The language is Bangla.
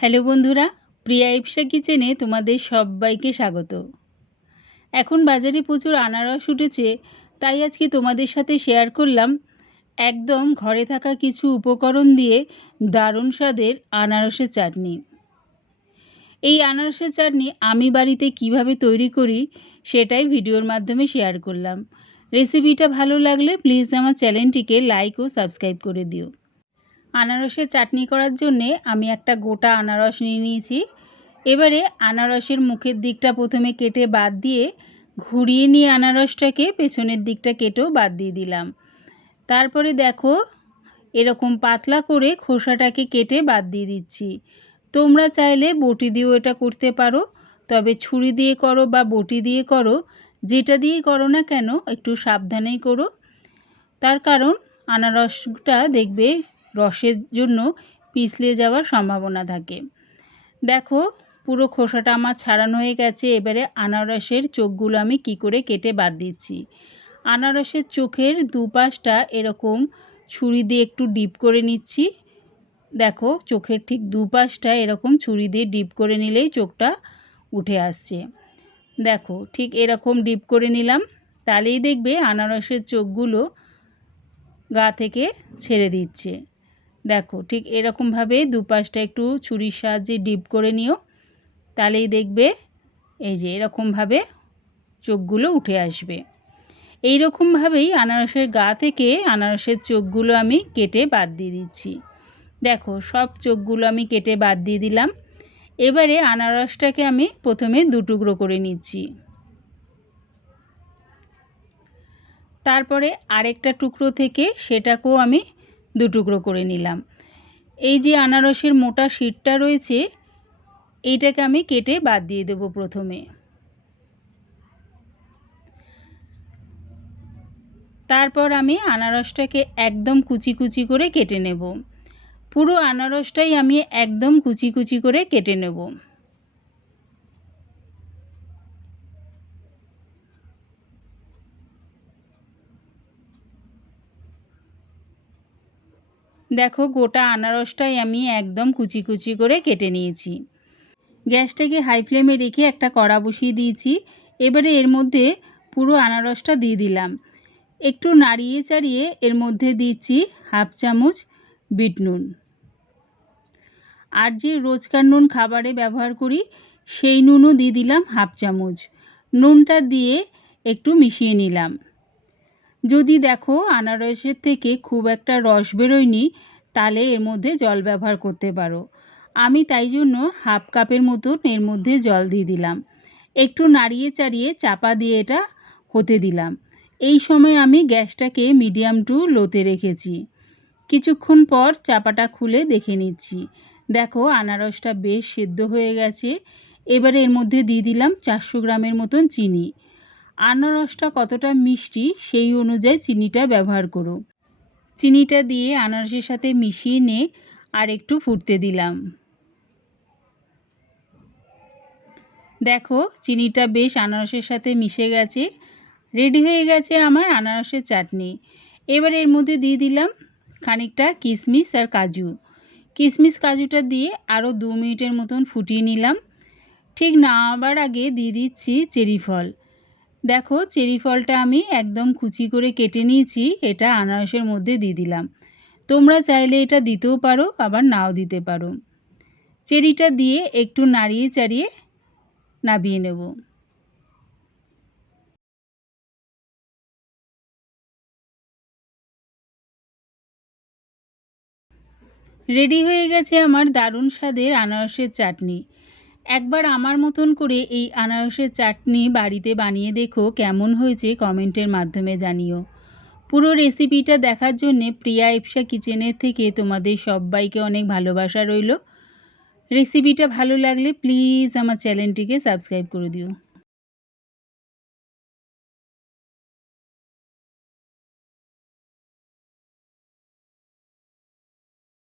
হ্যালো বন্ধুরা, প্রিয়া ইপসা কিচেনে তোমাদের সবাইকে স্বাগত। এখন বাজারে প্রচুর আনারস উঠেছে, তাই আজকে তোমাদের সাথে শেয়ার করলাম একদম ঘরে থাকা কিছু উপকরণ দিয়ে দারুণ স্বাদের আনারসের চাটনি। এই আনারসের চাটনি আমি বাড়িতে কিভাবে তৈরি করি সেটাই ভিডিওর মাধ্যমে শেয়ার করলাম। রেসিপিটা ভালো লাগলে প্লিজ আমার চ্যানেলটিকে লাইক ও সাবস্ক্রাইব করে দিও। আনারসের চাটনি করার জন্যে আমি একটা গোটা আনারস নিয়ে নিয়েছি। এবারে আনারসের মুখের দিকটা প্রথমে কেটে বাদ দিয়ে ঘুরিয়ে নিয়ে আনারসটাকে পেছনের দিকটা কেটেও বাদ দিয়ে দিলাম। তারপরে দেখো এরকম পাতলা করে খোসাটাকে কেটে বাদ দিয়ে দিচ্ছি। তোমরা চাইলে বটি দিয়েও এটা করতে পারো, তবে ছুরি দিয়ে করো বা বটি দিয়ে করো, যেটা দিয়েই করো না কেন একটু সাবধানেই করো। তার কারণ আনারসটা দেখবে রসের জন্য পিছলে যাওয়ার সম্ভাবনা থাকে। দেখো পুরো খোসাটা আমার ছাড়ানো হয়ে গেছে। এবারে আনারসের চোখগুলো আমি কি করে কেটে বাদ দিচ্ছি। আনারসের চোখের দুপাশটা এরকম ছুরি দিয়ে একটু ডিপ করে নিচ্ছি। দেখো চোখের ঠিক দুপাশটা এরকম ছুরি দিয়ে ডিপ করে নিলেই চোখটা উঠে আসছে। দেখো ঠিক এরকম ডিপ করে নিলাম, তাহলেই দেখবে আনারসের চোখগুলো গা থেকে ছেড়ে দিচ্ছে। দেখো ঠিক এরকমভাবে দুপাশটা একটু ছুরির সাহায্যে ডিপ করে নিও, তাহলেই দেখবে এই যে এরকমভাবে চোখগুলো উঠে আসবে। এই রকমভাবেই আনারসের গা থেকে আনারসের চোখগুলো আমি কেটে বাদ দিয়ে দিচ্ছি। দেখো সব চোখগুলো আমি কেটে বাদ দিয়ে দিলাম। এবারে আনারসটাকে আমি প্রথমে দুটুকরো করে নিচ্ছি। তারপরে আরেকটা টুকরো থেকে সেটাকেও আমি দুটুকরো করে নিলাম। এই যে আনারসের মোটা শিটটা রয়েছে এইটাকে আমি কেটে বাদ দিয়ে দেব প্রথমে। তারপর আমি আনারসটাকে একদম কুচি কুচি করে কেটে নেব। পুরো আনারসটাই আমি একদম কুচি কুচি করে কেটে নেব। দেখো গোটা আনারসটাই আমি একদম কুচি কুচি করে কেটে নিয়েছি। গ্যাসটাকে হাই ফ্লেমে রেখে একটা কড়া বসিয়ে দিয়েছি। এবারে এর মধ্যে পুরো আনারসটা দিয়ে দিলাম। একটু নাড়িয়ে চাড়িয়ে এর মধ্যে দিচ্ছি হাফ চামচ বিট নুন। আর যে রোজকার নুন খাবারে ব্যবহার করি সেই নুনও দিয়ে দিলাম হাফ চামচ। নুনটা দিয়ে একটু মিশিয়ে নিলাম। যদি দেখো আনারসের থেকে খুব একটা রস বেরোয়নি, তাহলে এর মধ্যে জল ব্যবহার করতে পারো। আমি তাই জন্য হাফ কাপের মতন এর মধ্যে জল দিয়ে দিলাম। একটু নাড়িয়ে চাড়িয়ে চাপা দিয়ে এটা হতে দিলাম। এই সময় আমি গ্যাসটাকে মিডিয়াম টু লোতে রেখেছি। কিছুক্ষণ পর চাপাটা খুলে দেখে নিচ্ছি। দেখো আনারসটা বেশ সেদ্ধ হয়ে গেছে। এবারে এর মধ্যে দিয়ে দিলাম 400 গ্রামের মতন চিনি। আনারসটা কতটা মিষ্টি সেই অনুযায়ী চিনিটা ব্যবহার করো। চিনিটা দিয়ে আনারসের সাথে মিশিয়ে নে আর একটু ফুটতে দিলাম। দেখো চিনিটা বেশ আনারসের সাথে মিশে গেছে। রেডি হয়ে গেছে আমার আনারসের চাটনি। এবার এর মধ্যে দিয়ে দিলাম খানিকটা কিশমিশ আর কাজু। কিশমিশ কাজুটা দিয়ে আরও 2 মিনিটের মতন ফুটিয়ে নিলাম। ঠিক নামাবার আগে দিয়ে দিচ্ছি চেরি ফল। দেখো চেরি ফলটা আমি একদম কুচি করে কেটে নিয়েছি, এটা আনারসের মধ্যে দিয়ে দিলাম। তোমরা চাইলে এটা দিতেও পারো আবার নাও দিতে পারো। চেরিটা দিয়ে একটু নাড়িয়ে চাড়িয়ে নামিয়ে নেব। রেডি হয়ে গেছে আমার দারুণ স্বাদের আনারসের চাটনি। একবার আমার মতন করে এই আনারসের চাটনি বাড়িতে বানিয়ে দেখো, কেমন হয়েছে কমেন্টের মাধ্যমে জানিও। পুরো রেসিপিটা দেখার জন্যে প্রিয়া ইপসা কিচেনের থেকে তোমাদের সবাইকে অনেক ভালোবাসা রইল। রেসিপিটা ভালো লাগলে প্লিজ আমার চ্যানেলটিকে সাবস্ক্রাইব করে দিও।